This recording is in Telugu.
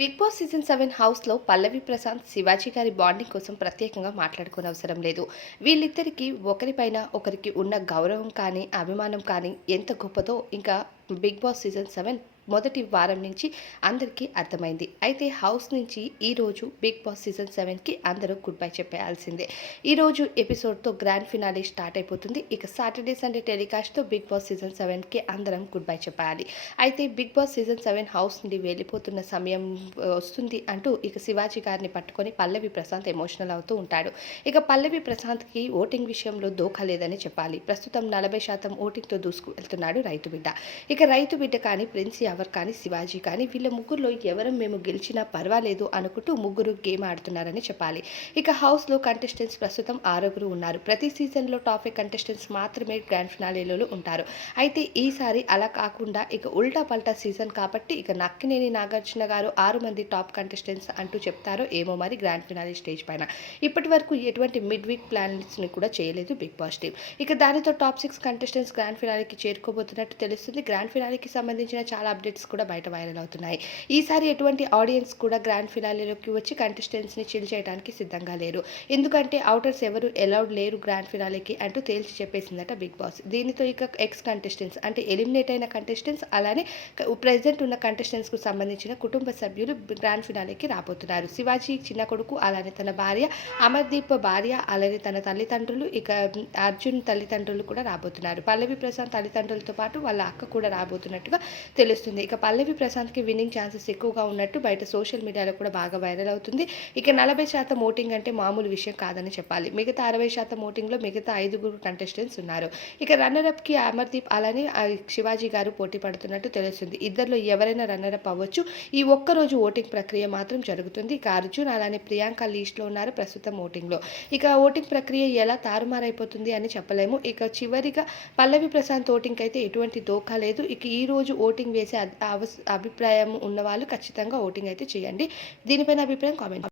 బిగ్ బాస్ సీజన్ 7 హౌస్‌లో పల్లవి ప్రశాంత్, శివాజీ గారి బాండింగ్ కోసం ప్రత్యేకంగా మాట్లాడుకోనవసరం లేదు. వీళ్ళిద్దరికీ ఒకరిపైన ఒకరికి ఉన్న గౌరవం కానీ, అభిమానం కానీ ఎంత గొప్పదో ఇంకా బిగ్ బాస్ సీజన్ 7 మొదటి వారం నుంచి అందరికీ అర్థమైంది. అయితే హౌస్ నుంచి ఈరోజు బిగ్ బాస్ సీజన్ 7కి అందరూ గుడ్ బై చెప్పేయాల్సిందే. ఈరోజు ఎపిసోడ్‌తో గ్రాండ్ ఫినాలే స్టార్ట్ అయిపోతుంది. ఇక సాటర్డే, సండే టెలికాస్ట్‌తో బిగ్ బాస్ సీజన్ 7కి అందరం గుడ్ బై చెప్పాలి. అయితే బిగ్ బాస్ సీజన్ 7 హౌస్ నుండి వెళ్ళిపోతున్న సమయం వస్తుంది అంటూ ఇక శివాజీ గారిని పట్టుకొని పల్లవి ప్రశాంత్ ఎమోషనల్ అవుతూ ఉంటాడు. ఇక పల్లవి ప్రశాంత్‌కి ఓటింగ్ విషయంలో దోఖా లేదని చెప్పాలి. ప్రస్తుతం 40% ఓటింగ్‌తో దూసుకు వెళ్తున్నాడు రైతు బిడ్డ. ఇక రైతు బిడ్డ కానీ, ప్రిన్స్ యావర్ కానీ, శివాజీ కానీ వీళ్ళ ముగ్గురులో ఎవరు మేము గెలిచినా పర్వాలేదు అనుకుంటూ ముగ్గురు గేమ్ ఆడుతున్నారని చెప్పాలి. ఇక హౌస్‌లో కంటెస్టెంట్స్ ప్రస్తుతం 6 ఉన్నారు. ప్రతి సీజన్‌లో టాప్ 5 కంటెస్టెంట్స్ మాత్రమే గ్రాండ్ ఫినాలేలో ఉంటారు. అయితే ఈసారి అలా కాకుండా ఇక ఉల్టా పల్టా సీజన్ కాబట్టి ఇక నక్కినేని నాగార్జున గారు 6 మంది టాప్ కంటెస్టెంట్స్ అంటూ చెప్తారో ఏమో మరి గ్రాండ్ ఫినాలే స్టేజ్ పైన. ఇప్పటి వరకు ఎటువంటి మిడ్ వీక్ ప్లాన్స్‌ని కూడా చేయలేదు బిగ్ బాస్ టీమ్. ఇక దానితో టాప్ 6 కంటెస్టెంట్స్ గ్రాండ్ ఫినాలేకి చేరుకోబోతున్నట్టు తెలుస్తుంది. గ్రాండ్ ఫినాలేకి సంబంధించిన చాలా అప్డేట్స్ కూడా బయట వైరల్ అవుతున్నాయి. ఈసారి ఎటువంటి ఆడియన్స్ కూడా గ్రాండ్ ఫినాలేలోకి వచ్చి కంటెస్టెంట్స్‌ని చిల్ చేయడానికి సిద్ధంగా లేరు. ఎందుకంటే ఔటర్స్ ఎవరు అలౌడ్ లేరు గ్రాండ్ ఫినాలేకి అంటూ తేల్చి చెప్పేసిందట బిగ్ బాస్. దీనితో ఇక ఎక్స్ కంటెస్టెంట్స్ అంటే ఎలిమినేట్ అయిన కంటెస్టెంట్స్ అలానే ప్రెజెంట్ ఉన్న కంటెస్టెంట్స్‌కు సంబంధించిన కుటుంబ సభ్యులు గ్రాండ్ ఫినాలేకి రాబోతున్నారు. శివాజీ చిన్న కొడుకు, అలానే తన భార్య, అమర్దీప్ భార్య, అలానే తన తల్లిదండ్రులు, ఇక అర్జున్ తల్లిదండ్రులు కూడా రాబోతున్నారు. పల్లవి ప్రశాంత్ తల్లిదండ్రులతో పాటు వాళ్ళ అక్క కూడా రాబోతున్నట్టుగా తెలుస్తుంది. ఇక పల్లవి ప్రశాంత్‌కి విన్నింగ్ ఛాన్సెస్ ఎక్కువగా ఉన్నట్టు బయట సోషల్ మీడియాలో కూడా బాగా వైరల్ అవుతుంది. ఇక 40% ఓటింగ్ అంటే మామూలు విషయం కాదని చెప్పాలి. మిగతా 60% ఓటింగ్‌లో మిగతా 5 కంటెస్టెంట్స్ ఉన్నారు. ఇక రన్నర్ అప్‌కి అమర్దీప్ అలానే శివాజీ గారు పోటీ పడుతున్నట్టు తెలుస్తుంది. ఇద్దరిలో ఎవరైనా రన్నర్ అప్ అవ్వచ్చు. ఈ ఒక్కరోజు ఓటింగ్ ప్రక్రియ మాత్రం జరుగుతుంది. ఇక అర్జున్ అలానే ప్రియాంక లీస్ట్‌లో ఉన్నారు ప్రస్తుతం ఓటింగ్‌లో. ఇక ఓటింగ్ ప్రక్రియ ఎలా తారుమారైపోతుంది అని చెప్పలేము. ఇక చివరిగా పల్లవి ప్రశాంత్ ఓటింగ్‌కి అయితే ఎటువంటి దోఖా లేదు. ఇక ఈరోజు ఓటింగ్ వేసే అభిప్రాయం ఉన్నవాళ్ళు ఖచ్చితంగా ఓటింగ్ అయితే చేయండి. దీనిపైన అభిప్రాయం కామెంట్